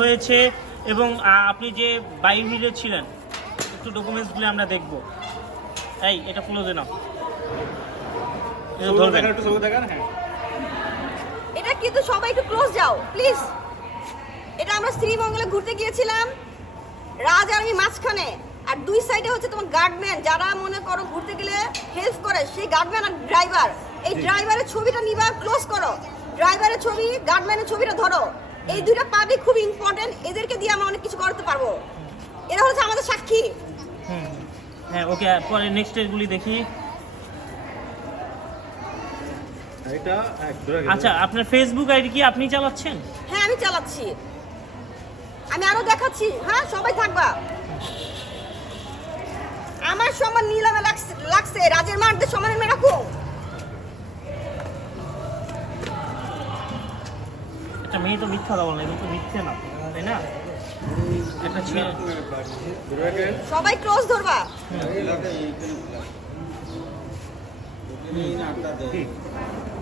হয়েছে এবং আপনি যে বাইরে ছিলেন একটু ডকুমেন্টসগুলো আমরা দেখব। এই এটা ফুলো দে নাও। এটা এটা কিন্তু সবাই একটু ক্লোজ যাও প্লিজ এটা আমরা শ্রীমঙ্গলে ঘুরতে গিয়েছিলাম রাজ আর আমি মাঝখানে। আর দুই সাইডে হচ্ছে তোমার গার্ডম্যান যারা মনে করো ঘুরতে গেলে হেল্প করে সেই গার্ডম্যান আর ড্রাইভার এই ড্রাইভারের ছবিটা নিবা ক্লোজ করো। ড্রাইভারের ছবি গার্ডম্যানের ছবিটা ধরো। এই দুইটা পাবলিক খুব ইম্পর্টেন্ট এদেরকে দিয়ে আমরা অনেক কিছু করতে পারব। এরা হচ্ছে আমাদের সাক্ষী। হুম। হ্যাঁ ওকে পরে নেক্সট স্টেজগুলি দেখি। এটা এক ধরে গেছে। আচ্ছা আপনার ফেসবুক আইডি কি আপনি চালাচ্ছেন? হ্যাঁ আমি চালাচ্ছি। আমি আরও দেখাচ্ছি। হ্যাঁ সবাই থাকবা। আমার সমান নিলামে লাগছে লাগছে। রাজের মারদের সমান আমি রাখো একটা মেয়ে তো মিথ্যা না এগুলো তো মিথ্যে না তাই না একটা ছেলে সবাই ক্লোজ ধরবা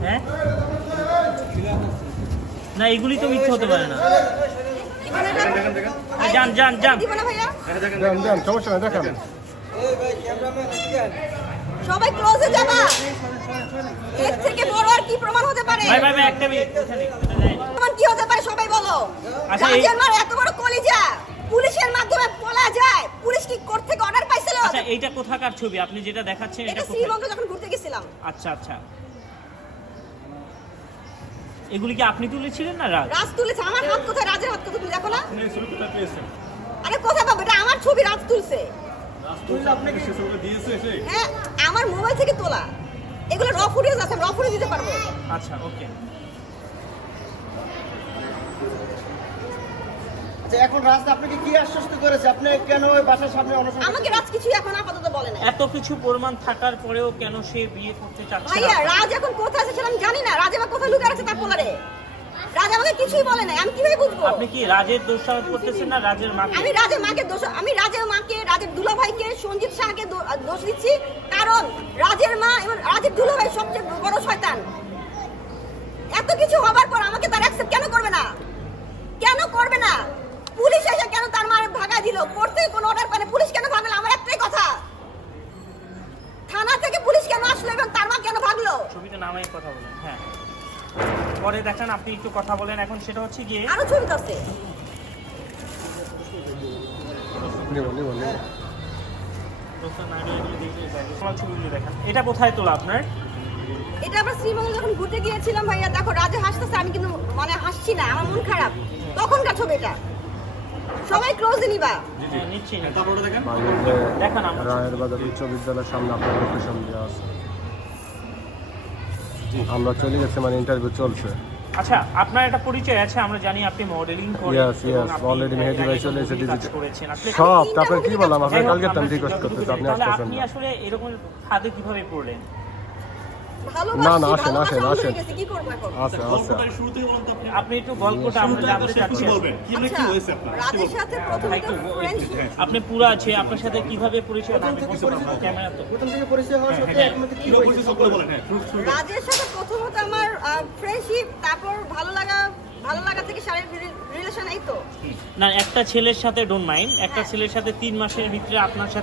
হ্যাঁ না এগুলি তো মিথ্যে হতে পারে না দিবা না এটা? দেখেন, দেখেন। যান, যান, যান। দিবা না দেখেন, দেখেন। সমস্যা নাই দেখান সবাই ক্লোজে যাবা। এর থেকে বড় আর কি প্রমাণ হতে পারে? ভাই ভাই ভাই একটা মিনিট। প্রমাণ কি হতে পারে সবাই বলো? আচ্ছা, মার এত বড় কলিজা পুলিশের মাধ্যমে বলা যায়। পুলিশ কি কোর্ট থেকে অর্ডার পাইছিল? আচ্ছা এইটা কোথাকার ছবি? আপনি যেটা দেখাচ্ছেন এটা এটা যখন ঘুরতে গেছিলাম। আচ্ছা আচ্ছা। এগুলি কি আপনি তুলেছিলেন না রাজ? রাজ তুলেছে। আমার হাত কোথায়? রাজের হাত কোথায়? তুমি দেখো না। আরে কোথায় পাবো? এটা আমার ছবি রাজ তুলছে। আপনাকে সে ছবিটা দিয়েছে এসে? হ্যাঁ। আমার মোবাইল থেকে তোলা। এগুলো র ফুটেজ আছে র ফুটেজ দিতে পারব। আচ্ছা ওকে আচ্ছা এখন রাস্তা আপনাকে কি আশ্বস্ত করেছে? আপনি কেন ওই বাসার সামনে অনশন আমাকে রাজ কিছু এখন আপাতত বলে না এত কিছু প্রমাণ থাকার পরেও কেন সে বিয়ে করতে চাচ্ছে ভাইয়া রাজ এখন কোথায় আছে সেটা আমি জানি না। রাজ আমার কোথায় লুকিয়ে আছে তার পোলারে? রাজ আমাকে কিছুই বলে না আমি কীভাবে বুঝব? আপনি কি রাজের দোষারোপ করতেছেন না রাজের মাকে? আমি রাজের মাকে দোষ আমি রাজের মাকে রাজের দুলাভাইকে সঞ্জিত শাহকে দোষ দিচ্ছি। কারণ রাজের মা এবং রাজের দুলাভাই সবচেয়ে বড় শয়তান। এত কিছু হবার পর আমাকে তার অ্যাকসেপ্ট কেন করবে না? কেন করবে না? পুলিশ এসে কেন তার মার ভাগা দিল? থেকে কোনো অর্ডার পানে পুলিশ কেন ভাগলো আমার একটাই কথা। থানা থেকে পুলিশ কেন আসলো এবং তার মা কেন ভাগলো? ছবিটা নামে কথা বলেন হ্যাঁ। পরে দেখেন আপনি একটু কথা বলেন। এখন সেটা হচ্ছে গিয়ে আরও ছবি আছে। এটা কোথায় তোলা আপনার? এটা আমরা শ্রীমঙ্গল যখন ঘুরতে গিয়েছিলাম ভাইয়া দেখো রাজা হাসতেছে আমি কিন্তু মানে হাসছি না আমার মন খারাপ। তখনকার ছবি এটা। সবাই ক্লোজে নিবা। হ্যাঁ, নিচ্ছি নিচ্ছি। তারপরে দেখেন। মানে যে দেখান আমরা। রায়ের বাজার উচ্চ বিদ্যালয়ের সামনে আপনার লোকেশন দেওয়া আছে। আমরা চলে গেছি মানে ইন্টারভিউ চলছে। আচ্ছা আপনার একটা পরিচয় আছে আমরা জানি আপনি মডেলিং করেন यस यस অলরেডি মেহেদি ভাই চলে এসে ডিজিটাল করেছেন। আপনি সব তারপর কি বললাম? আপনি কালকে তাম রিকোয়েস্ট করতে আপনি আসলে এরকম ফাঁদে কীভাবে পড়লেন? না, না, আসেন, আসেন, আসেন। হয়ে কি আচ্ছা আচ্ছা আপনি। আপনি একটু গল্পটা। কি কি সাথে আপনি পুরো আছে আপনার সাথে কীভাবে পরিচয় ক্যামেরা তো। প্রথম থেকে পরিচয় হওয়ার হ্যাঁ, কি পরিচয়? বলেন, হ্যাঁ, শুরু করেন। রাজের সাথে প্রথমত আমার ফ্রেন্ডশিপ তারপর ভালো লাগা ভালো লাগা থেকে শারীরিক রিলেশন এই তো। না একটা ছেলের সাথে ডোন্ট মাইন্ড একটা ছেলের সাথে তিন মাসের ভিতরে আপনার সাথে